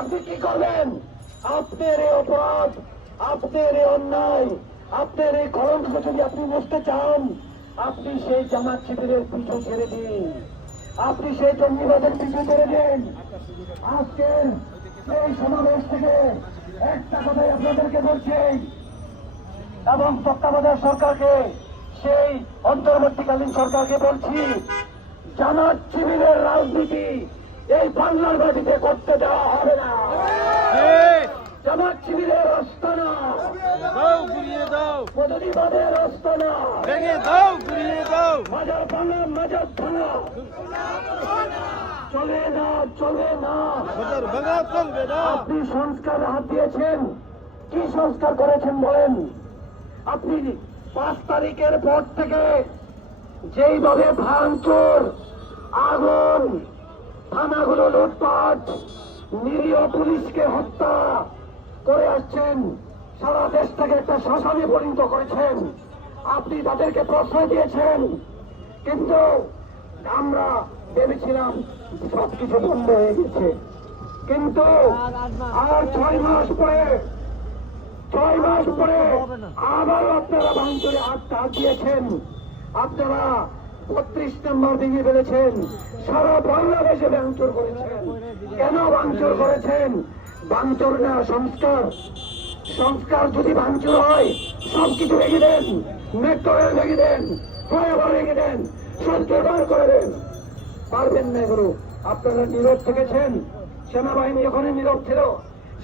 আপনি কি করবেন? আপনার এই অপরাধ, আপনার এই অন্যায়, আপনার এই কলঙ্ক যদি আপনি মুছতে চান, আপনি সেই জামাত শিবিরের পিছু ছেড়ে দিন। আপনি সেই জঙ্গিবাদের পিছু ছেড়ে দিন। আজকের এই সমাবেশ থেকে একটা কথাই আপনাদেরকে বলছি। এবং তত্ত্বাবধায়ক সরকারকে, সেই অন্তর্বর্তীকালীন সরকারকে বলছি, জামাত শিবিরের রাজনীতি এই বাংলার মাটিতে করতে দেওয়া হবে না। জামাত শিবিরের ঘুরিয়ে দাও মদনীবাদের অস্তানা ভেঙে দাও ঘুরিয়ে দাও। মাজার ভাঙা মাজার ভাঙা। চলে না চলে না। বাজার ভাঙা চলবে না। আপনি সংস্কার হাত দিয়েছেন। কি সংস্কার করেছেন বলেন? আপনি পাঁচ তারিখের পর থেকে যেইভাবে ভাঙচুর আগুন থানাগুলো লুটপাট। নিরীহ পুলিশকে হত্যা করে আসছেন। সারা দেশ থেকে একটা শ্মশানে পরিণত করেছেন। আপনি তাদেরকে প্রশ্রয় দিয়েছেন। কিন্তু আমরা ভেবেছিলাম সবকিছু বন্ধ হয়ে গেছে। কিন্তু আর ছয় মাস পরে ছয় মাস পরে আবার আপনারা ভাঙচুরে হাত দিয়েছেন। আপনারা বত্রিশ নম্বর ভেঙে ফেলেছেন। সারা বাংলাদেশে ভাঙচুর করেছেন। কেন ভাঙচুর করেছেন? ভাঙচুর না সংস্কার। সংস্কার যদি ভাঙচুর হয়, সবকিছু ভেঙে দেন। মেট্রো রেল দেন। ফ্লাইওভার ভেঙে দেন। সঞ্চয় বার করে দেন। পারবেন না এগুলো। আপনারা নীরব থেকেছেন। সেনাবাহিনী ওখানে নীরব ছিল।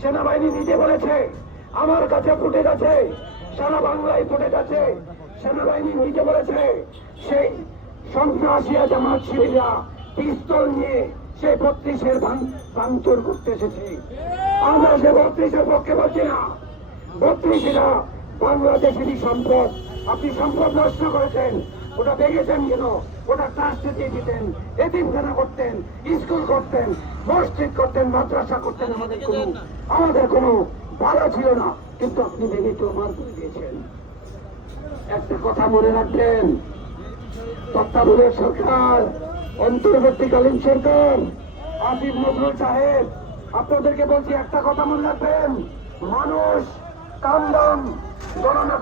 সেনাবাহিনী নিজে বলেছে, আমার কাছে ফুটেজ আছে। সারা বাংলায় ফুটেজ আছে। সেনাবাহিনী নিজে বলেছে, সেই সন্ত্রাসীরা জামাত শিবিরা পিস্তল নিয়ে সেই বত্রিশের ভাঙচুর করতে এসেছে। আমরা সে বত্রিশের পক্ষে বলছি না। বত্রিশেরা বাংলাদেশেরই সম্পদ। আপনি সম্পদ নষ্ট করেছেন, ওটা দেখেছেন কেন? ওটা ট্রাস্টে দিয়ে দিতেন, এতিমখানা করতেন, স্কুল করতেন, মসজিদ করতেন, মাদ্রাসা করতেন, আমাদের কোনো আমাদের কোনো বাধা ছিল না। কিন্তু আপনি ভেঙে চোরমার করে দিয়েছেন। একটা কথা মনে রাখবেন তত্ত্বাবধায়ক সরকার, অন্তর্বর্তীকালীন সরকার আসিফ নজরুল সাহেব, আপনাদেরকে বলছি একটা কথা মনে রাখবেন। মানুষ কাম দাম গণনা